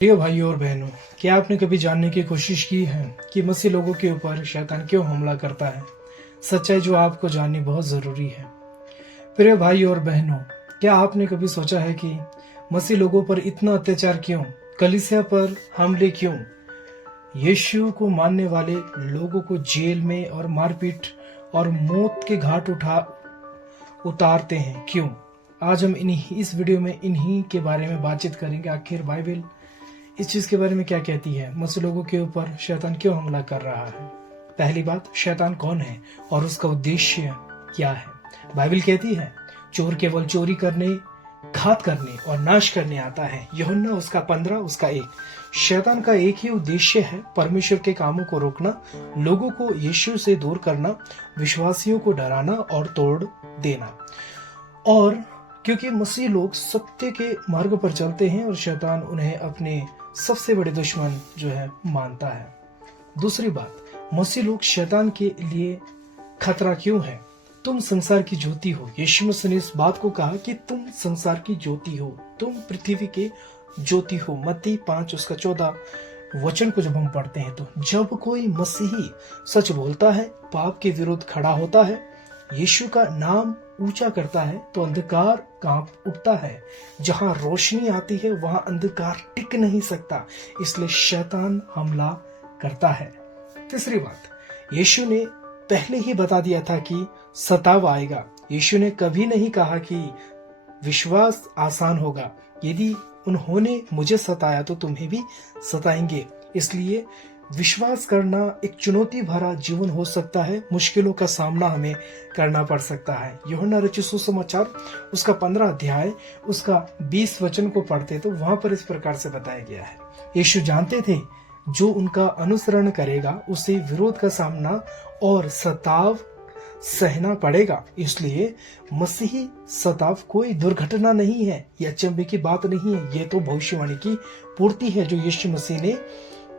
प्रिय भाइयों और बहनों, क्या आपने कभी जानने की कोशिश की है कि मसीह लोगों के ऊपर शैतान क्यों हमला करता है? सच्चाई जो आपको जाननी बहुत जरूरी है। प्रिय भाइयों और बहनों, क्या आपने कभी सोचा है कि मसीह लोगों पर इतना अत्याचार क्यों, कलीसिया पर हमले क्यों, यीशु को मानने वाले लोगों को जेल में और मारपीट और मौत के घाट उतारते हैं क्यों? आज हम इस वीडियो में इन्हीं के बारे में बातचीत करेंगे। आखिर बाइबल इस चीज के बारे में क्या कहती है? मसीह लोगों के ऊपर शैतान क्यों हमला कर रहा है? पहली बात, शैतान कौन है और उसका उद्देश्य क्या है? बाइबल कहती है चोर केवल चोरी करने, घात करने और नाश करने आता है। यूहन्ना उसका 15 उसका 1। शैतान का एक ही उद्देश्य है, परमेश्वर के कामों को रोकना, लोगों को यीशु से दूर करना, विश्वासियों को डराना और तोड़ देना। और क्योंकि मसीह लोग सत्य के मार्ग पर चलते हैं और शैतान उन्हें अपने सबसे बड़े दुश्मन जो है मानता है। दूसरी बात, मसीह लोग शैतान के लिए खतरा क्यों है? तुम संसार की ज्योति हो। यीशु मसीह ने इस बात को कहा कि तुम संसार की ज्योति हो, तुम पृथ्वी के ज्योति हो। मत्ती 5 उसका 14 वचन को जब हम पढ़ते हैं तो जब कोई मसीही सच बोलता है, पाप के विरुद्ध खड़ा होता है, यीशु का नाम ऊंचा करता है, तो अंधकार कांप उठता है। जहां रोशनी आती है वहां अंधकार टिक नहीं सकता, इसलिए शैतान हमला करता है। तीसरी बात, यीशु ने पहले ही बता दिया था कि सताव आएगा। यीशु ने कभी नहीं कहा कि विश्वास आसान होगा। यदि उन्होंने मुझे सताया तो तुम्हें भी सताएंगे। इसलिए विश्वास करना एक चुनौती भरा जीवन हो सकता है। मुश्किलों का सामना हमें करना पड़ सकता है। यूहन्ना रचित सुसमाचार उसका 15 अध्याय उसका 20 वचन को पढ़ते तो वहां पर इस प्रकार से बताया गया है। यीशु जानते थे जो उनका अनुसरण करेगा उसे विरोध का सामना और सताव सहना पड़ेगा। इसलिए मसीही सताव कोई दुर्घटना नहीं है, यह अचंभे की बात नहीं है। यह तो भविष्यवाणी की पूर्ति है जो यीशु मसीह ने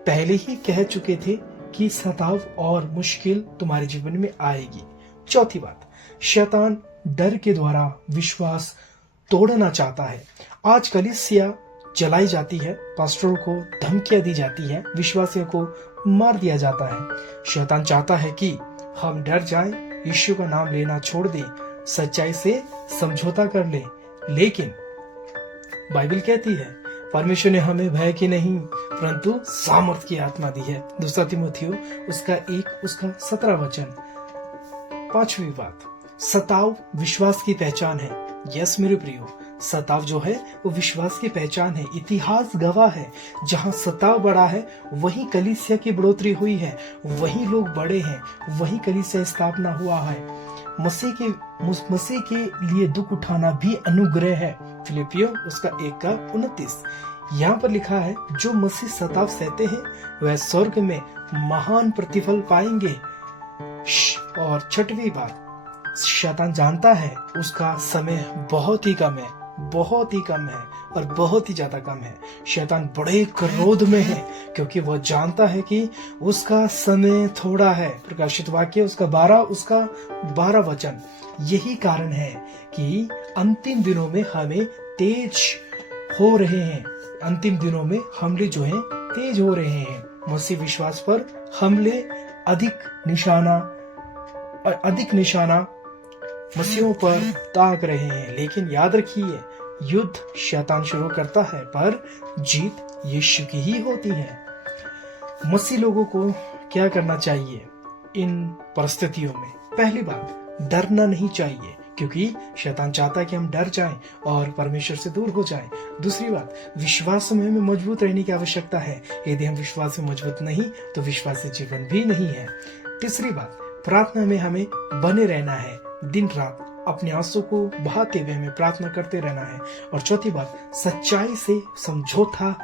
पहले ही कह चुके थे कि सताव और मुश्किल तुम्हारे जीवन में आएगी। चौथी बात, शैतान डर के द्वारा विश्वास तोड़ना चाहता है। आज कलीसिया जलाई जाती है, पास्टरों को धमकियां दी जाती है, विश्वासियों को मार दिया जाता है। शैतान चाहता है कि हम डर जाएं, यीशु का नाम लेना छोड़ दें, सच्चाई से समझौता कर लें। लेकिन बाइबल कहती है परमेश्वर ने हमें भय की नहीं परंतु सामर्थ की आत्मा दी है। 2 तीमुथियोस उसका 1 उसका 17 वचन। पांचवी बात, सताव विश्वास की पहचान है। यस मेरे प्रियो, सताव जो है वो विश्वास की पहचान है। इतिहास गवाह है, जहां सताव बढ़ा है वहीं कलीसिया की बढ़ोतरी हुई है, वहीं लोग बड़े हैं, वहीं कलीसिया स्थापना हुआ है। मसीह के लिए दुख उठाना भी अनुग्रह है। फिलिपियो उसका 1 का 29। यहाँ पर लिखा है जो मसीह सताव सहते हैं वह स्वर्ग में महान प्रतिफल पाएंगे। और छठवीं बात, शैतान जानता है उसका समय बहुत ही कम है, बहुत ही कम है और बहुत ही ज्यादा कम है। शैतान बड़े क्रोध में है क्योंकि वह जानता है कि उसका समय थोड़ा है। प्रकाशित वाक्य उसका 12 वचन। यही कारण है कि अंतिम दिनों में हमें तेज हो रहे हैं। अंतिम दिनों में हमले जो हैं तेज हो रहे हैं। मसीह विश्वास पर हमले अधिक निशाना मसीहों पर ताक रहे हैं। लेकिन याद रखिए, युद्ध शैतान शुरू करता है पर जीत यीशु की ही होती है। मसीह लोगों को क्या करना चाहिए इन परिस्थितियों में? पहली बात, डरना नहीं चाहिए क्योंकि शैतान चाहता है कि हम डर जाएं और परमेश्वर से दूर हो जाएं। दूसरी बात, विश्वास में हमें मजबूत रहने की आवश्यकता है। यदि हम विश्वास में मजबूत नहीं तो विश्वासी जीवन भी नहीं है। तीसरी बात, प्रार्थना में हमें बने रहना है। दिन रात अपने आंसू को बहाते हुए हमें प्रार्थना करते रहना है। और चौथी बात, सच्चाई से समझौता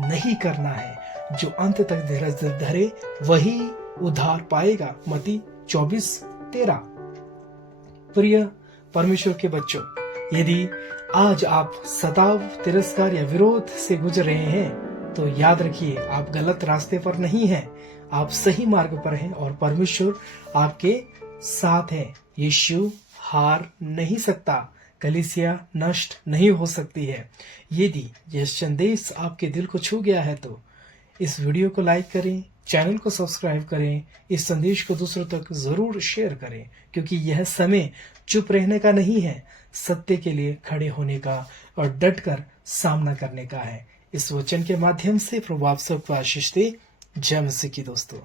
नहीं करना है। जो अंत तक धीरज धरे वही उद्धार पाएगा। मत्ती 24:13। प्रिय परमेश्वर के बच्चों, यदि आज आप सताव, तिरस्कार या विरोध से गुजर रहे हैं तो याद रखिए आप गलत रास्ते पर नहीं हैं, आप सही मार्ग पर हैं और परमेश्वर आपके साथ है। यीशु हार नहीं सकता। कलीसिया नष्ट नहीं हो सकती है। यदि यह संदेश आपके दिल को छू गया है तो इस वीडियो को लाइक करें, चैनल को सब्सक्राइब करें, इस संदेश को दूसरों तक जरूर शेयर करें, क्योंकि यह समय चुप रहने का नहीं है, सत्य के लिए खड़े होने का और डटकर सामना करने का है। इस वचन के माध्यम से प्रभु आप सबको आशीष दे। जय मसीह की दोस्तों।